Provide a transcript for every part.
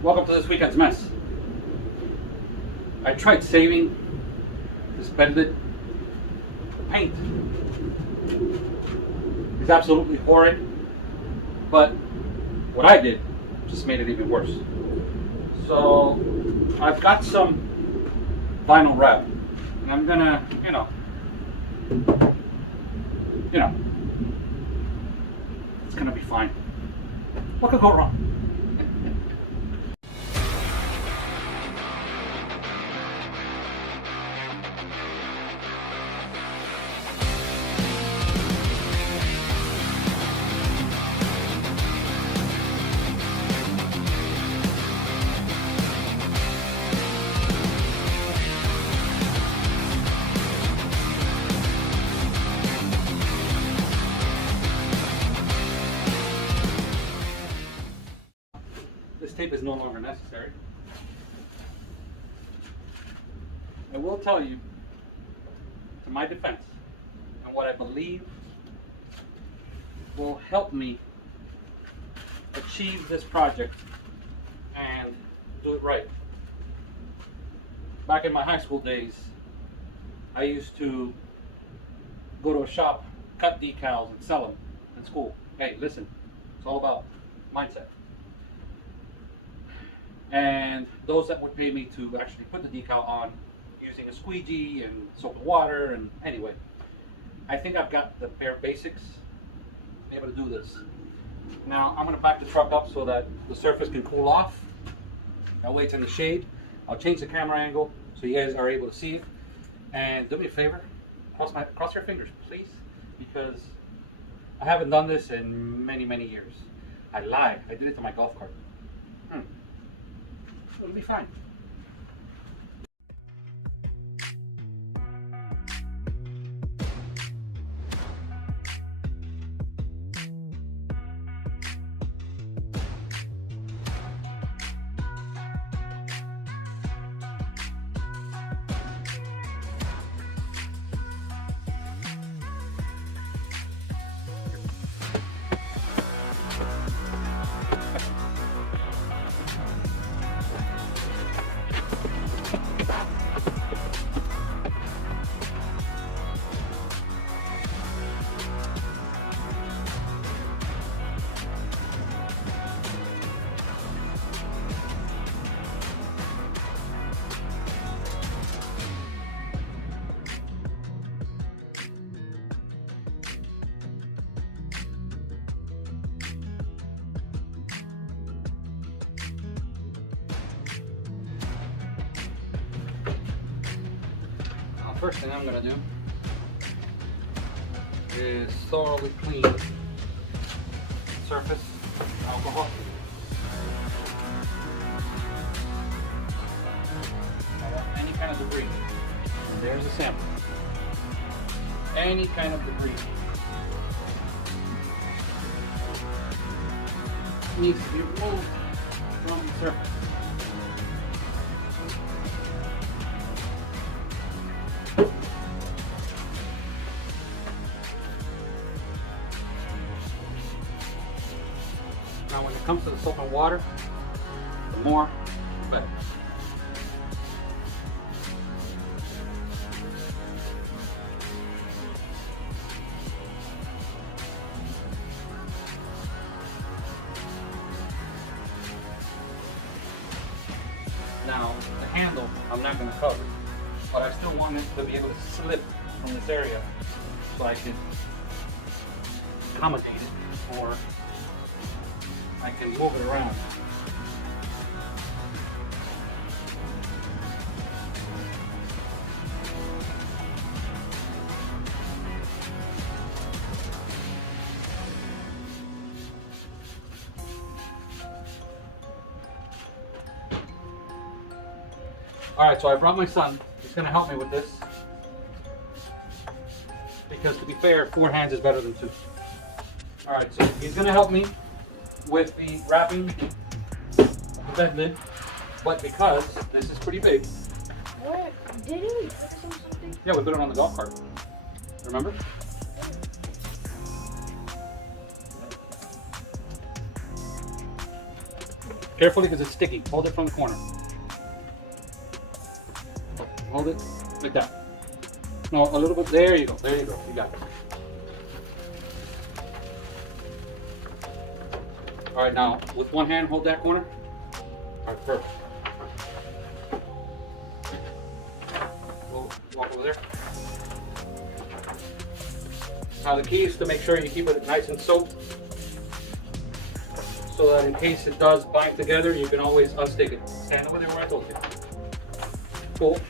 Welcome to this weekend's mess. I tried saving this bed lid. The paint is absolutely horrid, but what I did just made it even worse. So I've got some vinyl wrap, and I'm gonna, you know, it's gonna be fine. What could go wrong? This tape is no longer necessary. I will tell you, to my defense, and what I believe will help me achieve this project and do it right. Back in my high school days, I used to go to a shop, cut decals, and sell them in school. Hey, listen, it's all about mindset. And those that would pay me to actually put the decal on using a squeegee and soap and water, and anyway, I think I've got the bare basics to be able to do this. Now I'm going to back the truck up so that the surface can cool off. That way it's in the shade. I'll change the camera angle so you guys are able to see it. And do me a favor, cross your fingers, please, because I haven't done this in many years. I lied. I did it to my golf cart. It'll be fine. First thing I'm going to do is thoroughly clean the surface with alcohol. Any kind of debris. And there's a sample. Any kind of debris needs to be removed from the surface. Now when it comes to the soap and water, the more, the better. Now the handle, I'm not going to cover, but I still want it to be able to slip from this area so I can accommodate it, or I can move it around. Alright, so I brought my son. He's going to help me with this. Because to be fair, 4 hands is better than 2. Alright, so he's going to help me with the wrapping of the bed lid. But because this is pretty big. What? Didn't we put this on something? Yeah, we put it on the golf cart. Remember? Carefully because it's sticky. Hold it from the corner. Hold it like that. No, a little bit. There you go. There you go. You got it. All right, now with one hand, hold that corner. All right, perfect. We'll walk over there. Now the key is to make sure you keep it nice and soaked, so that in case it does bind together, you can always unstick it. Stand over there where I told you. Pull.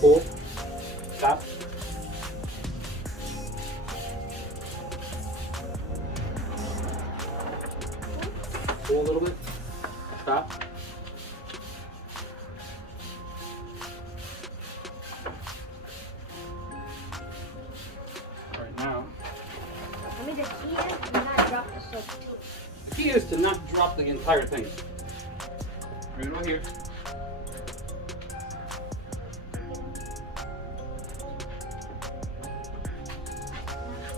Pull. Stop. Pull a little bit. Stop. All right, now. I mean, the key is to not drop the soap too. The key is to not drop the entire thing. Bring it over here.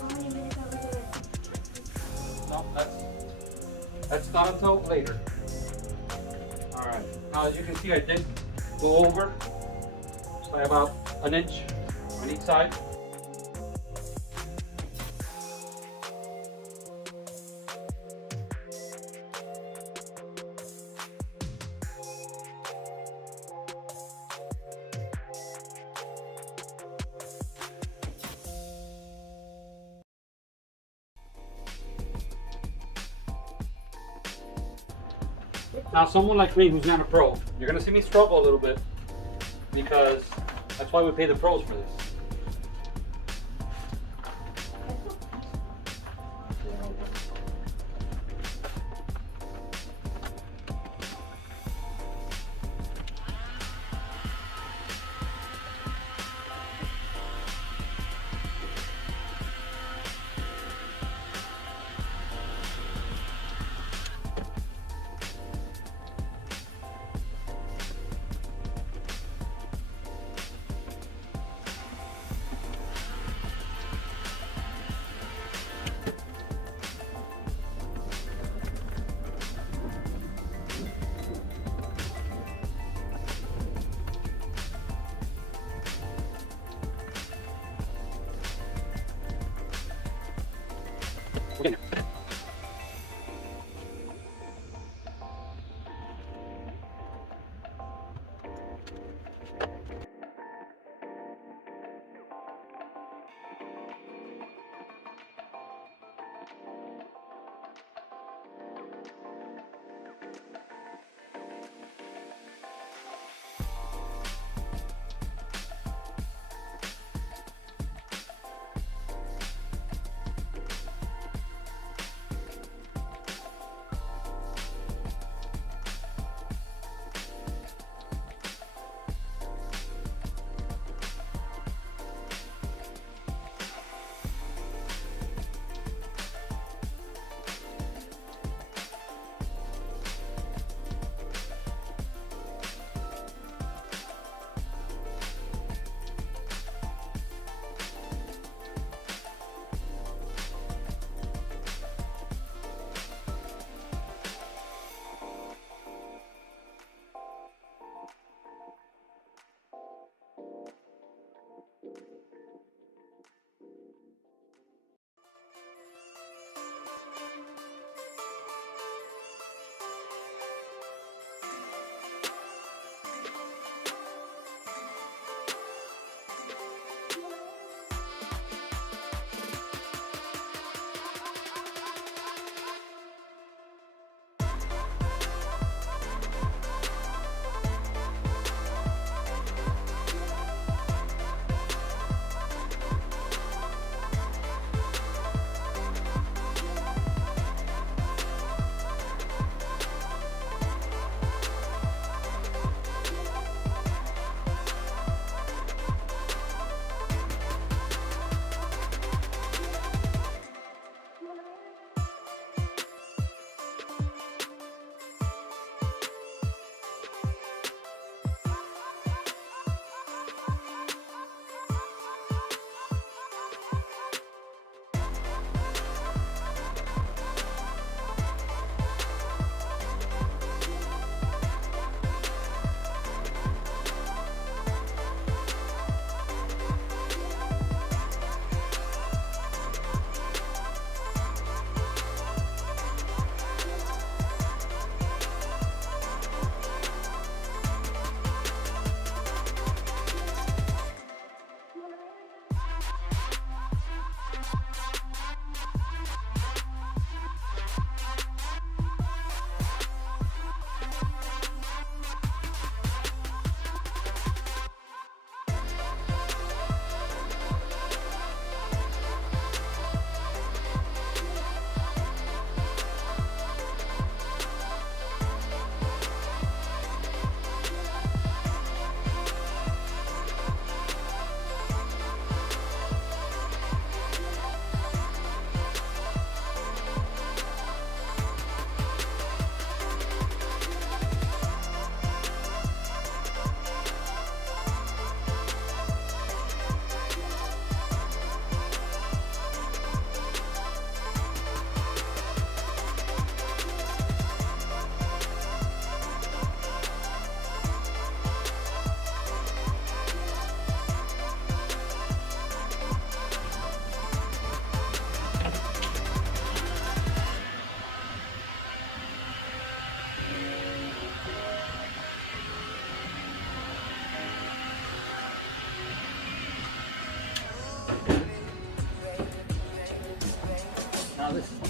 How many minutes are we doing? No, that's not until later. All right. Now, as you can see, I did go over by about an inch on each side. Now, someone like me who's not a pro, you're gonna see me struggle a little bit because that's why we pay the pros for this.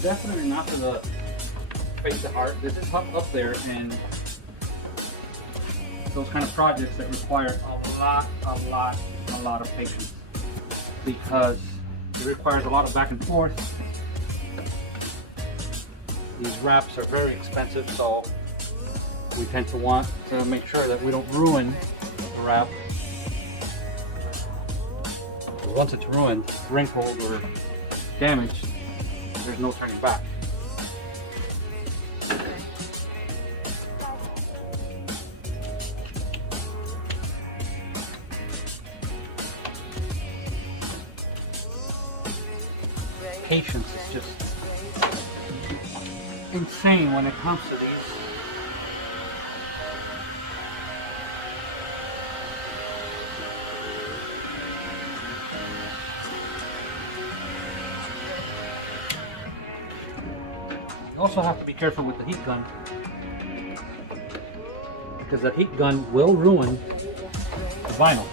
definitely not to the face the heart. This is up there, and those kind of projects that require a lot of patience, because it requires a lot of back and forth. These wraps are very expensive, so we tend to want to make sure that we don't ruin the wrap. Because once it's ruined, wrinkled, or damaged, there's no turning back. Patience is just insane when it comes to these. You also have to be careful with the heat gun, because the heat gun will ruin the vinyl.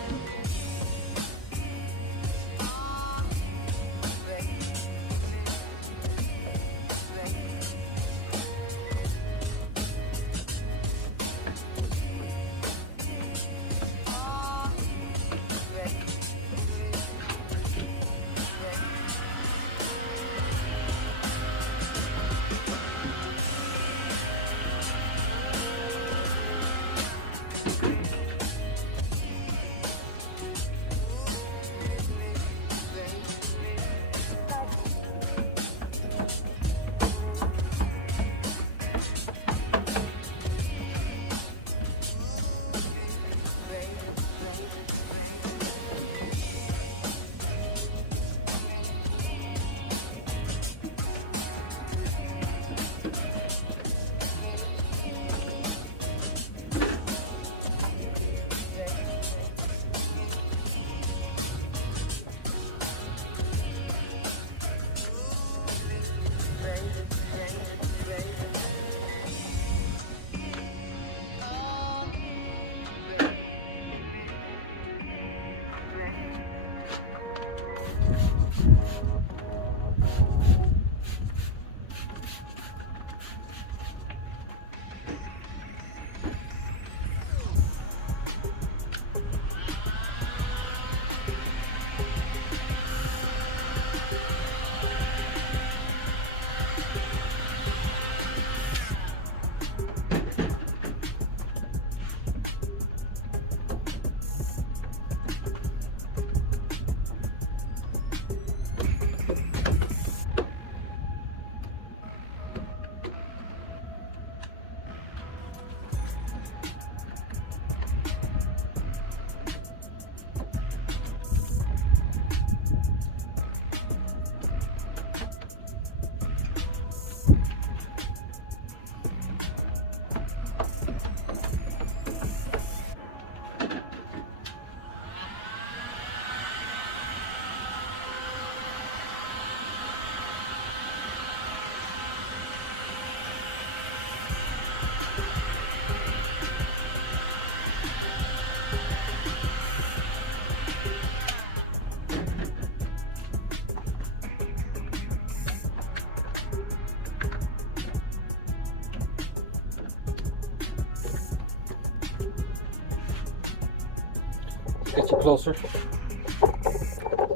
Get you closer to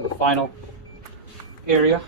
the final area.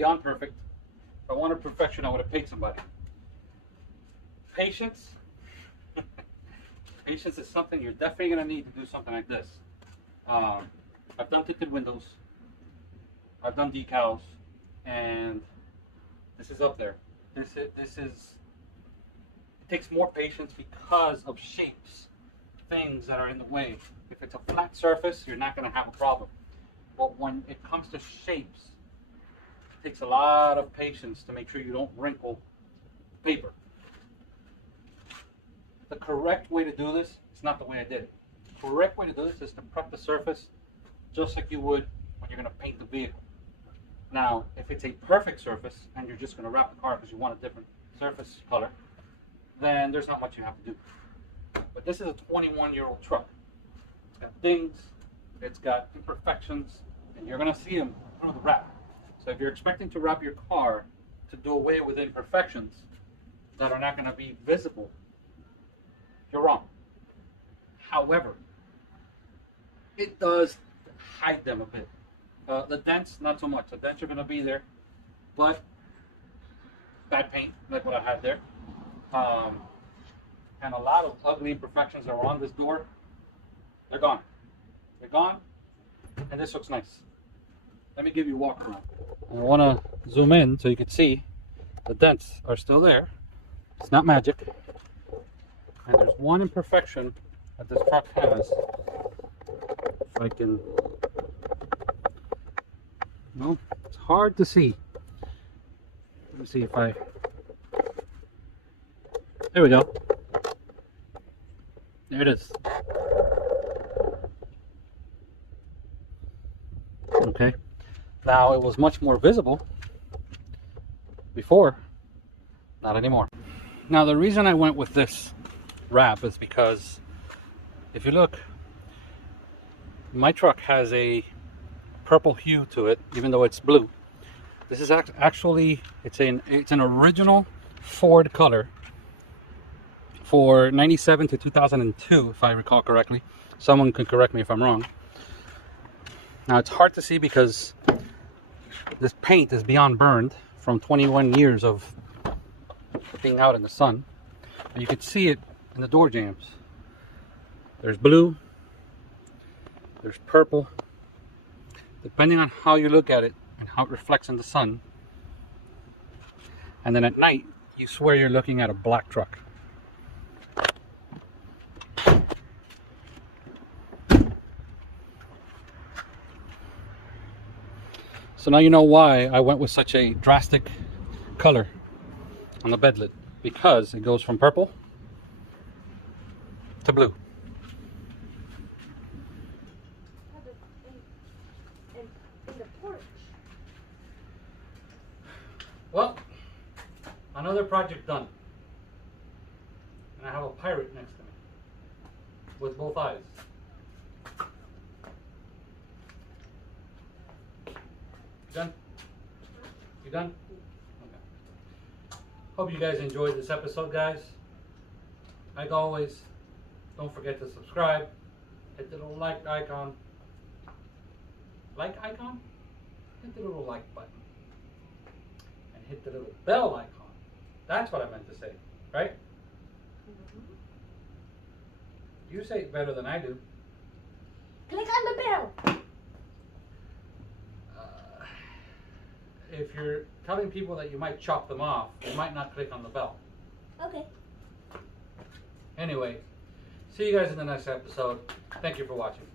beyond perfect. If I wanted perfection, I would have paid somebody. Patience. Patience is something you're definitely going to need to do something like this. I've done tinted windows. I've done decals, and this is up there. This is. It takes more patience because of shapes, things that are in the way. If it's a flat surface, you're not going to have a problem. But when it comes to shapes, it takes a lot of patience to make sure you don't wrinkle paper. The correct way to do this is not the way I did it. The correct way to do this is to prep the surface just like you would when you're going to paint the vehicle. Now, if it's a perfect surface and you're just going to wrap the car because you want a different surface color, then there's not much you have to do. But this is a 21-year-old truck. It's got dings, it's got imperfections, and you're going to see them through the wrap. So if you're expecting to wrap your car to do away with imperfections that are not going to be visible, you're wrong. However, it does hide them a bit. The dents, not so much. The dents are going to be there, but bad paint, like what I had there. And a lot of ugly imperfections that were on this door, they're gone. They're gone, and this looks nice. Let me give you a walk around. I want to zoom in so you can see the dents are still there. It's not magic. And there's one imperfection that this truck has. If I can, no, it's hard to see. Let me see if I, there we go. There it is. Okay. Now it was much more visible before, not anymore. Now the reason I went with this wrap is because if you look, my truck has a purple hue to it, even though it's blue. This is actually, it's an original Ford color for 97 to 2002, if I recall correctly. Someone can correct me if I'm wrong. Now it's hard to see because this paint is beyond burned from 21 years of being out in the sun. And you can see it in the door jambs. There's blue, there's purple. Depending on how you look at it and how it reflects in the sun. And then at night, you swear you're looking at a black truck. So now you know why I went with such a drastic color on the bed lid, because it goes from purple to blue. Well, another project done. And I have a pirate next to me with both eyes. You done? You done? Okay. Hope you guys enjoyed this episode, guys. Like always, don't forget to subscribe. Hit the little like icon. Like icon? Hit the little like button. And hit the little bell icon. That's what I meant to say, right? You say it better than I do. Click on the bell. If you're telling people that you might chop them off, you might not click on the bell. Okay. Anyway, see you guys in the next episode. Thank you for watching.